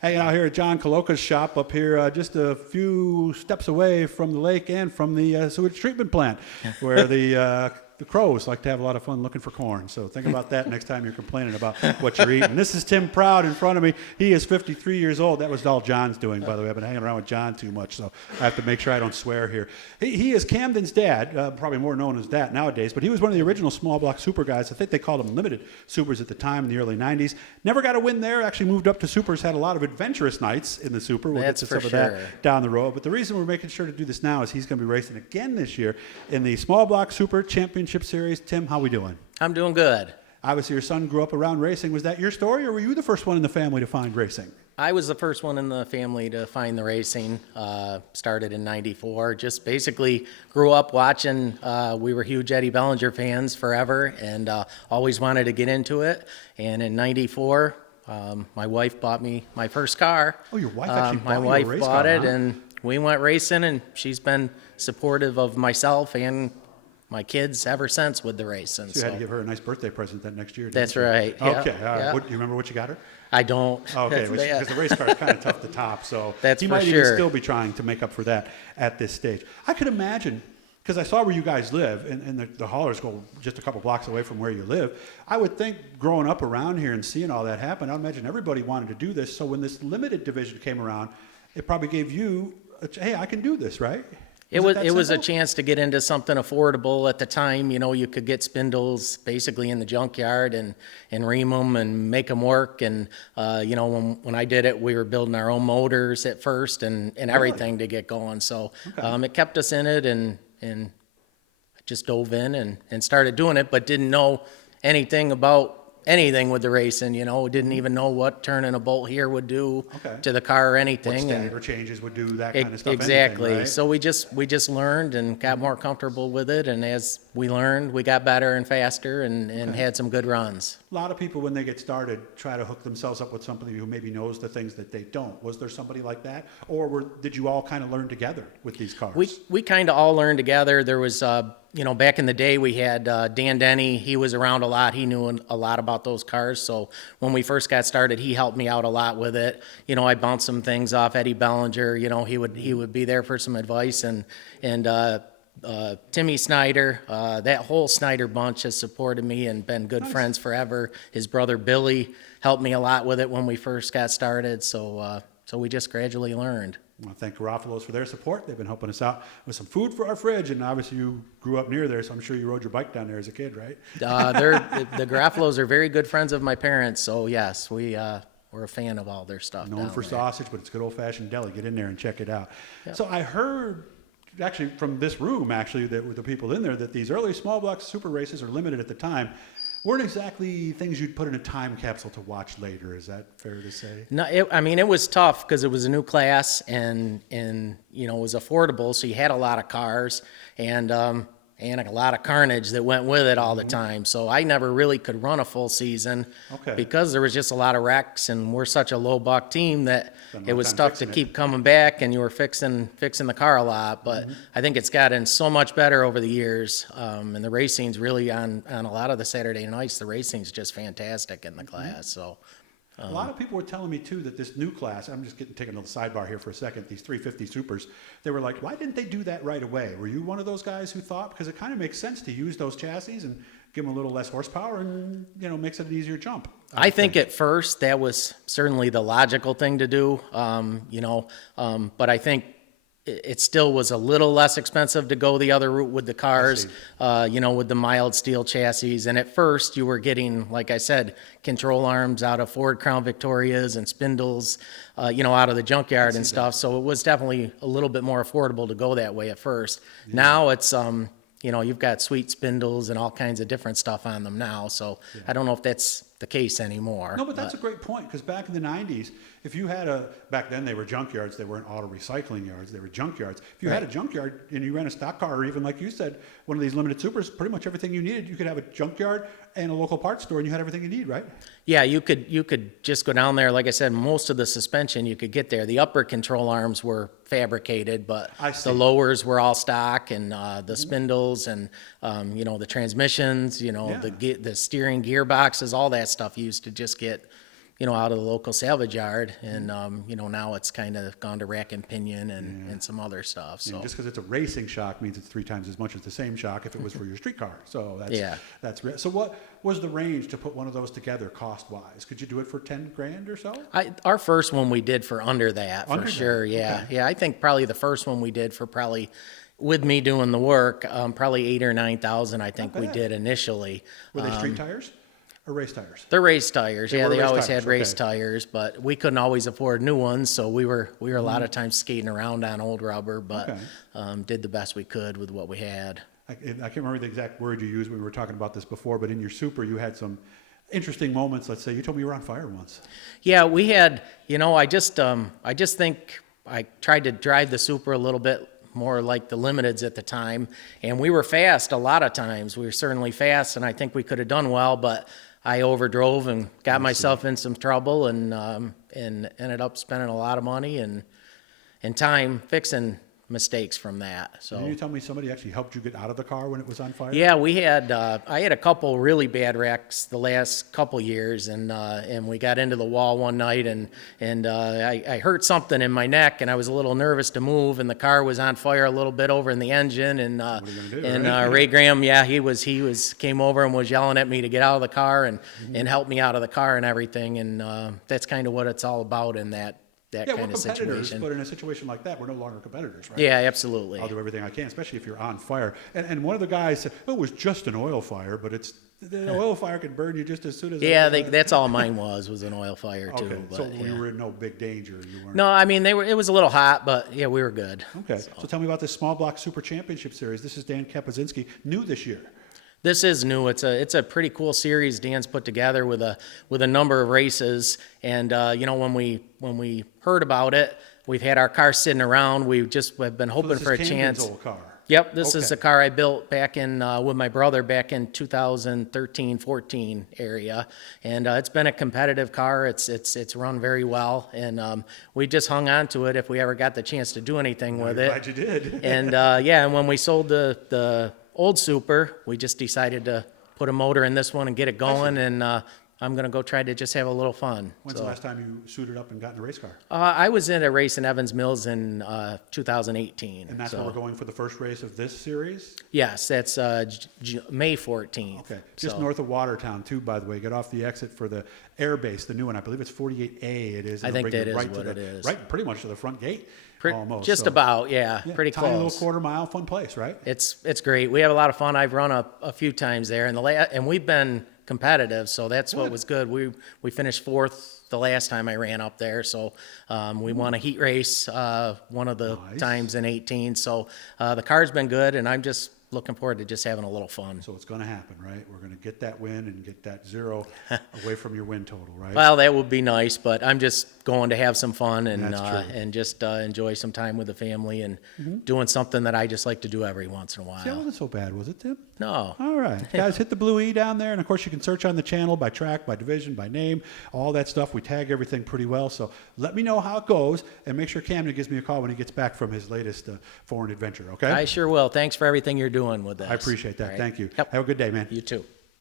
Hanging out here at John Coloca's shop up here, just a few steps away from the lake and from the sewage treatment plant, where the crows like to have a lot of fun looking for corn. So think about that next time you're complaining about what you're eating. This is Tim Proud in front of me. He is 53 years old. That was all John's doing, by the way. I've been hanging around with John too much, so I have to make sure I don't swear here. He is Camden's dad, probably more known as that nowadays, but he was one of the original small block super guys. I think they called them limited supers at the time in the early 90s. Never got a win there. Actually moved up to supers, had a lot of adventurous nights in the super. We'll get to some of that down the road. But the reason we're making sure to do this now is he's going to be racing again this year in the small block super championship series. Tim, how we doing? I'm doing good. Obviously, your son grew up around racing. Was that your story, or were you the first one in the family to find racing? I was the first one in the family to find the racing. Started in '94. Just basically grew up watching. We were huge Eddie Bellinger fans forever, and always wanted to get into it. And in '94, my wife bought me my first car. Oh, your wife actually bought my you a wife race bought car, it, huh? and we went racing. And she's been supportive of myself and my kids ever since with the racing. So you had to give her a nice birthday present that next year. Didn't That's you? right. Okay. Yeah. All right. Yeah. You remember what you got her? I don't. Okay, That's because the race car is kind of tough to top, so That's he for might even sure. still be trying to make up for that at this stage. I could imagine, because I saw where you guys live, and the haulers go just a couple blocks away from where you live. I would think growing up around here and seeing all that happen, I would imagine everybody wanted to do this. So when this limited division came around, it probably gave you, hey, I can do this, right? It was a simple? chance to get into something affordable at the time. You know, you could get spindles basically in the junkyard and ream them and make them work. And, you know, when I did it, we were building our own motors at first and everything to get going. So it kept us in it and just dove in and started doing it, but didn't know anything about anything with the racing, you know, didn't even know what turning a bolt here would do to the car or anything. What stagger changes would do, that kind of stuff. Exactly. Anything, right? So we just learned and got more comfortable with it, and as we learned, we got better and faster and had some good runs. A lot of people, when they get started, try to hook themselves up with somebody who maybe knows the things that they don't. Was there somebody like that, or did you all kind of learn together with these cars? We kind of all learned together. There was, you know, back in the day, we had Dan Denny. He was around a lot. He knew a lot about those cars. So when we first got started, he helped me out a lot with it. You know, I bounced some things off Eddie Bellinger. You know, he would be there for some advice, and Timmy Snyder, that whole Snyder bunch has supported me and been good friends forever. His brother Billy helped me a lot with it when we first got started. So we just gradually learned. I want to thank Garofalo's for their support. They've been helping us out with some food for our fridge, and obviously you grew up near there, so I'm sure you rode your bike down there as a kid, right? The Garofalos are very good friends of my parents, so yes, we're a fan of all their stuff. Known for sausage, but it's good old-fashioned deli. Get in there and check it out. Yep. So I heard, actually from this room, actually, that with the people in there, that these early small block super races are limited at the time. Weren't exactly things you'd put in a time capsule to watch later. Is that fair to say? No, I mean, it was tough because it was a new class and you know, it was affordable, so you had a lot of cars and a lot of carnage that went with it all the time. So I never really could run a full season because there was just a lot of wrecks, and we're such a low buck team that it was tough to keep coming back, and you were fixing the car a lot. But I think it's gotten so much better over the years, and the racing's really on a lot of the Saturday nights. The racing's just fantastic in the class. So. A lot of people were telling me, too, that this new class, I'm just taking a little sidebar here for a second, these 350 Supers, they were like, why didn't they do that right away? Were you one of those guys who thought, because it kind of makes sense to use those chassis and give them a little less horsepower and, you know, makes it an easier jump? I think at first that was certainly the logical thing to do, you know, but I think it still was a little less expensive to go the other route with the cars, you know, with the mild steel chassis. And at first you were getting, like I said, control arms out of Ford Crown Victorias and spindles, you know, out of the junkyard and stuff. So it was definitely a little bit more affordable to go that way at first. Yeah. Now it's, you know, you've got sweet spindles and all kinds of different stuff on them now. So I don't know if that's the case anymore. No, but that's a great point, because back in the 90s, if you had back then they were junkyards, they weren't auto recycling yards, they were junkyards. If you had a junkyard and you ran a stock car, or even like you said, one of these limited supers, pretty much everything you needed, you could have a junkyard and a local parts store and you had everything you need, right? Yeah, you could just go down there. Like I said, most of the suspension you could get there. The upper control arms were fabricated, but the lowers were all stock, and the spindles and you know, the transmissions, you know, the steering gearboxes, all that stuff you used to just get out of the local salvage yard, and now it's kind of gone to rack and pinion and some other stuff. So just because it's a racing shock means it's 3 times as much as the same shock if it was for your street car. So that's so. What was the range to put one of those together cost wise? Could you do it for 10 grand or so? Our first one we did for under that, for sure. Yeah, okay. yeah. I think probably the first one we did for probably, with me doing the work, probably 8,000 or 9,000. I think we did initially. Were they street tires or race tires? They're race tires. Yeah, were they race always tires, had race okay. tires, but we couldn't always afford new ones, so we were a lot of times skating around on old rubber, but did the best we could with what we had. I can't remember the exact word you used when we were talking about this before, but in your Super, you had some interesting moments. Let's say you told me you were on fire once. Yeah, we had. I just think I tried to drive the Super a little bit more like the Limiteds at the time, and we were fast a lot of times. We were certainly fast, and I think we could have done well, but I overdrove and got myself in some trouble, and ended up spending a lot of money and time fixing mistakes from that. So Can you tell me somebody actually helped you get out of the car when it was on fire? yeah, we had I had a couple really bad wrecks the last couple years, and we got into the wall one night, and I hurt something in my neck, and I was a little nervous to move, and the car was on fire a little bit over in the engine, and What are you gonna do, right? Ray Graham, yeah, he came over and was yelling at me to get out of the car and help me out of the car and everything, and that's kind of what it's all about in that Yeah, kind we're of competitors, situation. but in a situation like that, we're no longer competitors, right? Yeah, absolutely. I'll do everything I can, especially if you're on fire. And one of the guys said, "Oh, it was just an oil fire, but the oil fire can burn you just as soon as." Yeah, that's all mine was an oil fire too. Okay, But, so yeah. you were in no big danger. You weren't. No, I mean it was a little hot, but yeah, we were good. Okay, so tell me about this small block Super Championship Series. This is Dan Kapazinski, new this year. This is new. It's a pretty cool series Dan's put together with a number of races. And when we heard about it, we've had our car sitting around. We've been hoping for a Camden's chance. old car. Yep, this is Okay. the car I built back in with my brother back in 2013-14 area, and it's been a competitive car. It's run very well, and we just hung on to it if we ever got the chance to do anything with it. Glad you did. And and when we sold the old Super, we just decided to put a motor in this one and get it going, and I'm going to go try to just have a little fun. When's the last time you suited up and got in a race car? I was in a race in Evans Mills in 2018. And that's where we're going for the first race of this series? Yes, that's May 14th. Okay, just So, north of Watertown, too, by the way. Get off the exit for the air base, the new one. I believe it's 48A it is. I It'll think bring that you is right to what the- it is. Right, pretty much to the front gate, almost. Just So, about, yeah, pretty tiny close. little quarter-mile, fun place, right? It's great. We have a lot of fun. I've run a few times there, and we've been competitive, so that's what was good. We finished 4th the last time I ran up there, so we won a heat race one of the Nice. times in 18. So the car's been good, and I'm just looking forward to just having a little fun. So it's going to happen, right? We're going to get that win and get that 0 away from your win total, right? Well, that would be nice, but I'm just going to have some fun and That's true. and just enjoy some time with the family and doing something that I just like to do every once in a See, that while. wasn't so bad, was it, Tim? No. All right. Guys, hit the blue E down there. And, of course, you can search on the channel by track, by division, by name, all that stuff. We tag everything pretty well. So let me know how it goes, and make sure Camden gives me a call when he gets back from his latest foreign adventure, okay? I sure will. Thanks for everything you're doing with this. I appreciate that. All right. Thank you. Yep. Have a good day, man. You too.